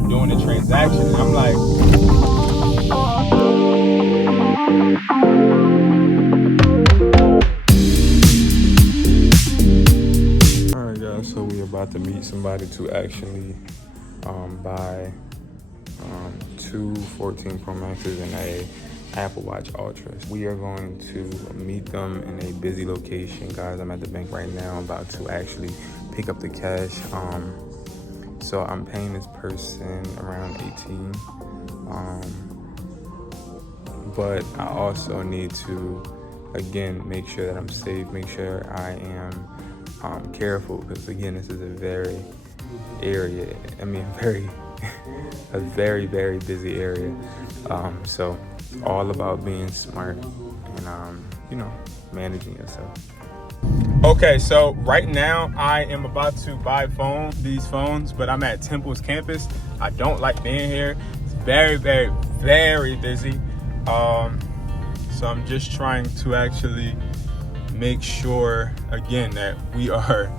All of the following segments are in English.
doing the transaction. And I'm like, all right, guys. So we about to meet somebody to actually buy 2 14 Pro Maxes and a Apple Watch Ultras. We are going to meet them in a busy location, guys. I'm at the bank right now, about to actually pick up the cash. So I'm paying this person around 18. But I also need to, again, make sure that I'm safe, make sure I am careful, because again, this is a very very busy area. So all about being smart and managing yourself. Okay, so right now I am about to buy these phones, but I'm at Temple's campus. I don't like being here. It's very busy. So I'm just trying to actually make sure, again, that we are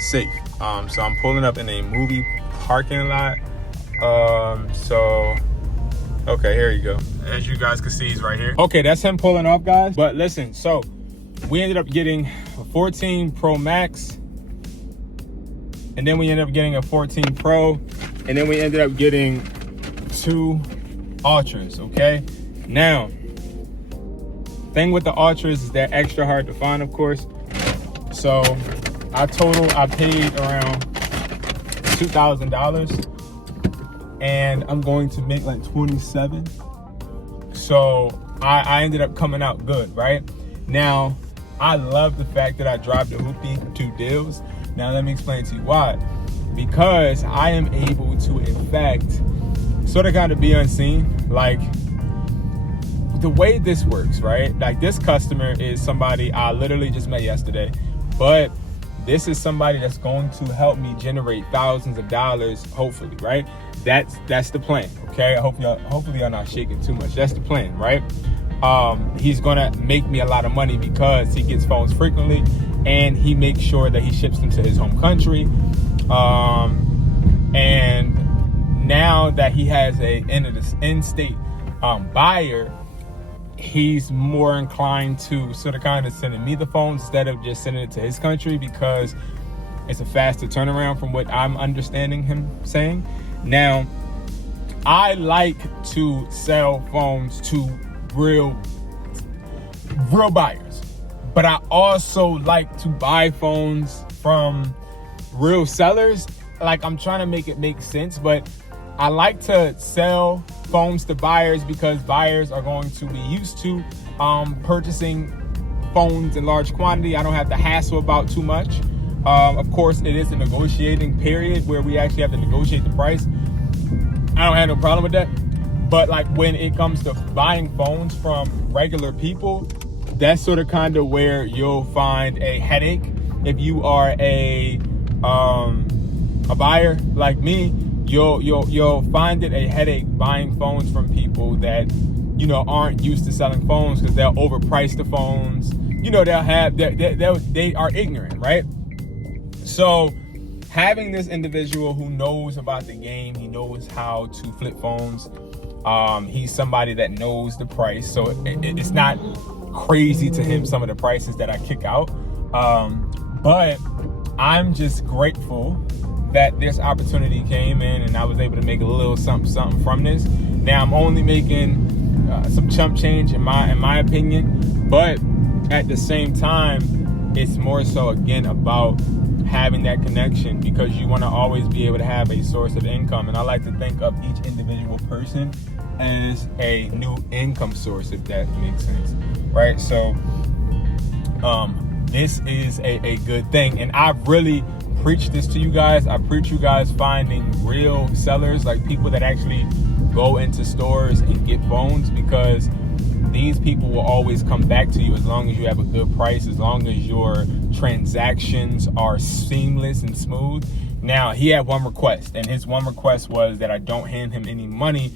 safe. So I'm pulling up in a movie parking lot. Okay, here you go. As you guys can see, he's right here. Okay, that's him pulling off, guys. But listen, so we ended up getting a 14 Pro Max, and then we ended up getting a 14 Pro, and then we ended up getting 2 Ultras, okay? Now, thing with the Ultras is they're extra hard to find, of course. So I paid around $2,000, and I'm going to make like 27. So I ended up coming out good, right? Now, I love the fact that I dropped the hoopty 2 deals. Now let me explain to you why. Because I am able to, in fact, sort of kind of be unseen. Like, the way this works, right? Like, this customer is somebody I literally just met yesterday, but this is somebody that's going to help me generate thousands of dollars, hopefully, right? That's the plan, okay? Hopefully y'all not shaking too much. That's the plan, right? He's gonna make me a lot of money because he gets phones frequently, and he makes sure that he ships them to his home country. And now that he has a in-state buyer, he's more inclined to sort of kind of sending me the phones instead of just sending it to his country, because it's a faster turnaround from what I'm understanding him saying. Now, I like to sell phones to real buyers, but I also like to buy phones from real sellers. Like, I'm trying to make it make sense, but I like to sell phones to buyers because buyers are going to be used to purchasing phones in large quantity. I don't have to hassle about too much. Of course, it is a negotiating period where we actually have to negotiate the price. I don't have no problem with that. But like, when it comes to buying phones from regular people, that's sort of kind of where you'll find a headache. If you are a buyer like me, you'll find it a headache buying phones from people that aren't used to selling phones, because they'll overprice the phones. They are ignorant, right? So having this individual who knows about the game, he knows how to flip phones. He's somebody that knows the price, so it's not crazy to him, some of the prices that I kick out. But I'm just grateful that this opportunity came in and I was able to make a little something from this. Now I'm only making some chump change in my opinion, but at the same time, it's more so again about having that connection, because you want to always be able to have a source of income. And I like to think of each individual person as a new income source, if that makes sense, right? So this is a good thing, and I've really preached this to you guys. I preach you guys finding real sellers, like people that actually go into stores and get phones, because these people will always come back to you as long as you have a good price, as long as your transactions are seamless and smooth. Now, he had one request, and his one request was that I don't hand him any money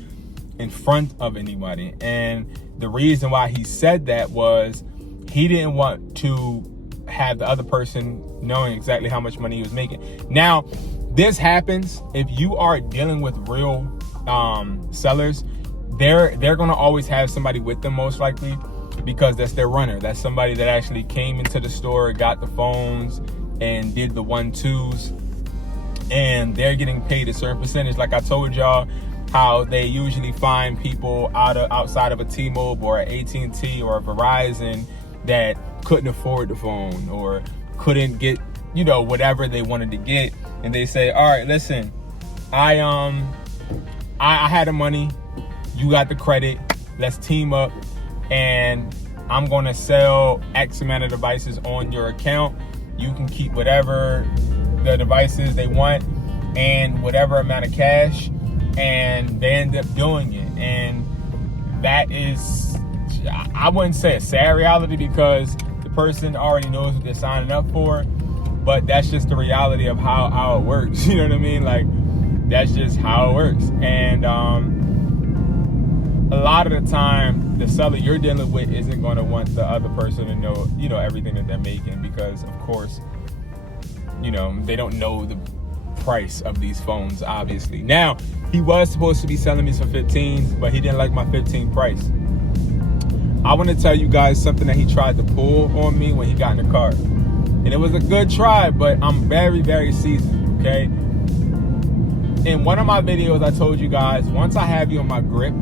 in front of anybody. And the reason why he said that was he didn't want to have the other person knowing exactly how much money he was making. Now, this happens. If you are dealing with real sellers, they're going to always have somebody with them, most likely, because that's their runner. That's somebody that actually came into the store, got the phones, and did the 1-2s, and they're getting paid a certain percentage. Like I told y'all, how they usually find people outside of a T-Mobile or an AT&T or a Verizon that couldn't afford the phone or couldn't get, whatever they wanted to get, and they say, all right, listen, I had the money, you got the credit, let's team up, and I'm going to sell X amount of devices on your account. You can keep whatever the devices they want and whatever amount of cash, and they end up doing it. And that is, I wouldn't say a sad reality, because the person already knows what they're signing up for, but that's just the reality of how it works. You know what I mean? Like, that's just how it works. And a lot of the time, the seller you're dealing with isn't going to want the other person to know, everything that they're making, because of course, they don't know the price of these phones, obviously. Now, he was supposed to be selling me some 15s, but he didn't like my 15 price. I want to tell you guys something that he tried to pull on me when he got in the car. And it was a good try, but I'm very, very seasoned, okay? In one of my videos, I told you guys, once I have you in my grip,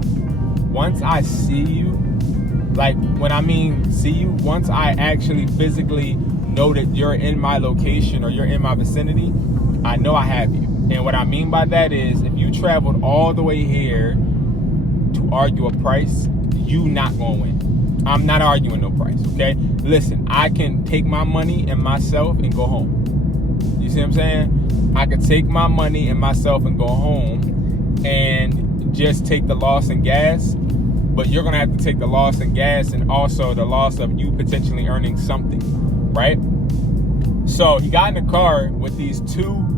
once I see you, like, when I mean see you, once I actually physically know that you're in my location or you're in my vicinity, I know I have you. And what I mean by that is, if you traveled all the way here to argue a price, you not gonna win. I'm not arguing no price, okay? Listen, I can take my money and myself and go home. You see what I'm saying? I can take my money and myself and go home and just take the loss in gas, but you're gonna have to take the loss in gas and also the loss of you potentially earning something, right? So he got in the car with these two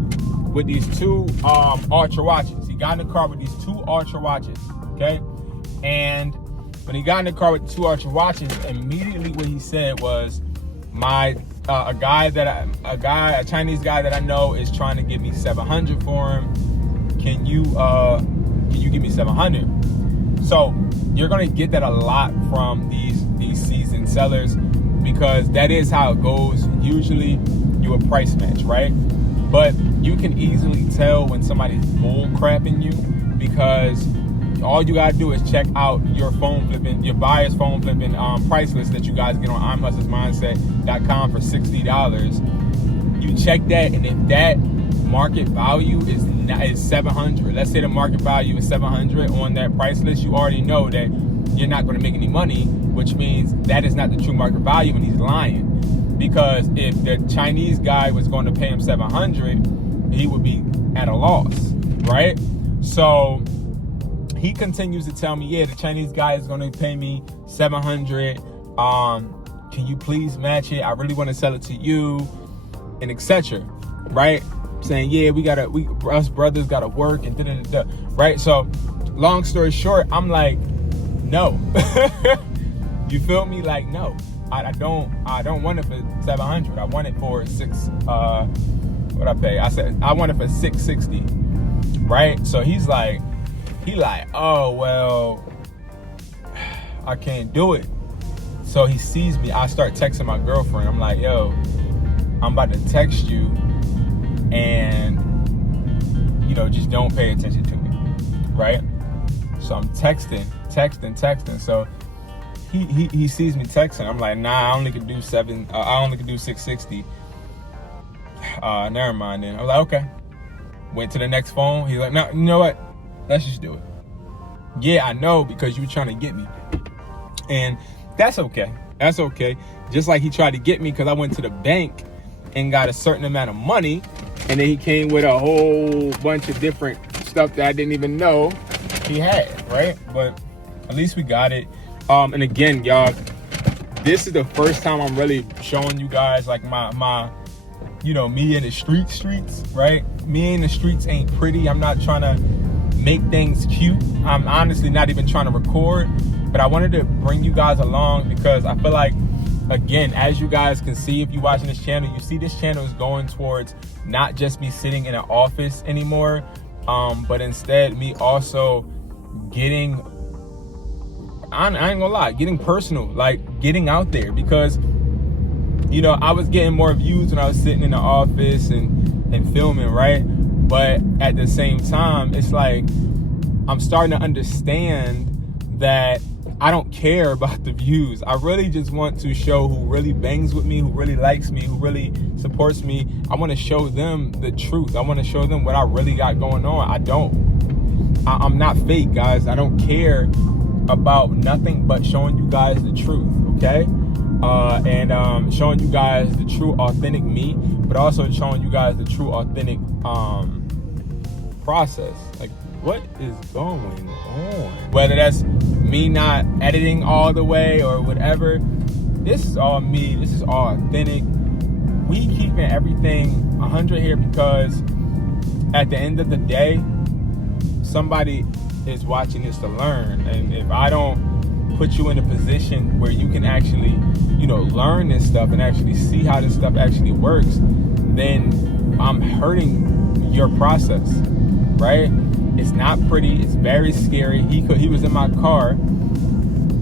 Ultra watches. He got in the car with these two Ultra watches, okay? And when he got in the car with the two Ultra watches, immediately what he said was, a Chinese guy that I know is trying to give me 700 for him. Can you give me 700? So you're gonna get that a lot from these seasoned sellers, because that is how it goes. Usually you a price match, right? But you can easily tell when somebody's bull crapping you, because all you gotta do is check out your buyer's phone flipping price list that you guys get on InHustlersMindset.com for $60. You check that, and if that market value is 700, let's say the market value is 700 on that price list, you already know that you're not going to make any money, which means that is not the true market value, and he's lying. Because if the Chinese guy was going to pay him 700, he would be at a loss, right? So he continues to tell me, yeah, the Chinese guy is going to pay me 700. Can you please match it? I really want to sell it to you, and etc. Right? Saying, yeah, us brothers gotta work and da-da-da-da. Right? So long story short, I'm like, no. You feel me? Like, no. I don't want it for 700. I want it for what I pay? I said I want it for 660. Right? So he like, oh well, I can't do it. So he sees me. I start texting my girlfriend. I'm like, yo, I'm about to text you, and just don't pay attention to me, right? So I'm texting. So he sees me texting. I'm like, nah, I only can do 660. Never mind then. I'm like, okay. Went to the next phone. He's like, no, you know what? Let's just do it. Yeah, I know, because you were trying to get me, and that's okay. That's okay. Just like he tried to get me because I went to the bank and got a certain amount of money, and then he came with a whole bunch of different stuff that I didn't even know he had, right? But at least we got it. And again, y'all, this is the first time I'm really showing you guys like my me in the streets, right? Me in the streets ain't pretty. I'm not trying to make things cute. I'm honestly not even trying to record, but I wanted to bring you guys along because I feel like again, as you guys can see, if you're watching this channel, you see this channel is going towards not just me sitting in an office anymore, but instead me also getting, I ain't gonna lie, getting personal, like getting out there, because you know, I was getting more views when I was sitting in the office and filming, right? But at the same time, it's like I'm starting to understand that I don't care about the views. I really just want to show who really bangs with me, who really likes me, who really supports me. I want to show them the truth. I want to show them what I really got going on. I'm not fake, guys. I don't care about nothing but showing you guys the truth, okay? And showing you guys the true, authentic me, but also showing you guys the true, authentic process. Like, what is going on? Whether that's me not editing all the way or whatever, this is all me. This is all authentic. We keeping everything 100 here because at the end of the day, somebody is watching this to learn. And if I don't put you in a position where you can actually, you know, learn this stuff and actually see how this stuff actually works, then I'm hurting your process, right? It's not pretty. It's very scary. He was in my car.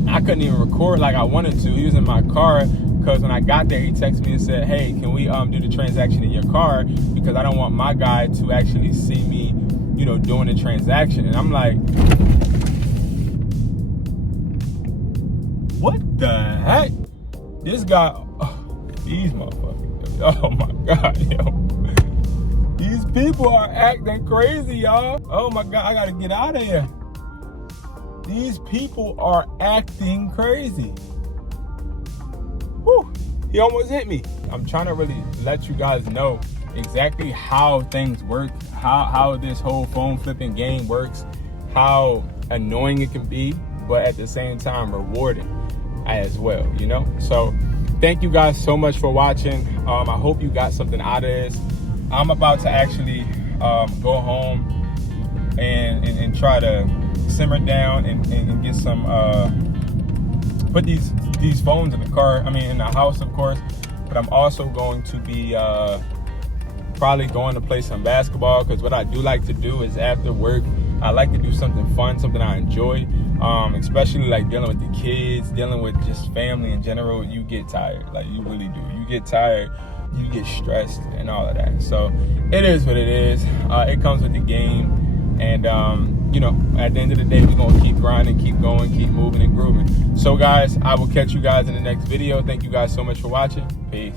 I couldn't even record like I wanted to. He was in my car because when I got there, he texted me and said, hey, can we do the transaction in your car? Because I don't want my guy to actually see me, you know, doing the transaction. And I'm like, what the heck? This guy, these motherfuckers, oh my God, yo. These people are acting crazy, y'all. Oh my God, I gotta get out of here. These people are acting crazy. Whew, he almost hit me. I'm trying to really let you guys know exactly how things work, how this whole phone flipping game works, how annoying it can be, but at the same time rewarding as well, you know? So thank you guys so much for watching. I hope you got something out of this. I'm about to actually go home and try to simmer down and get some, put these phones in the car, in the house, of course, but I'm also going to be probably going to play some basketball, because what I do like to do is after work, I like to do something fun, something I enjoy, especially like dealing with the kids, dealing with just family in general. You get tired, like you really do. You get tired, you get stressed and all of that. So it is what it is. It comes with the game. And, you know, at the end of the day, we're going to keep grinding, keep going, keep moving and grooving. So guys, I will catch you guys in the next video. Thank you guys so much for watching. Peace.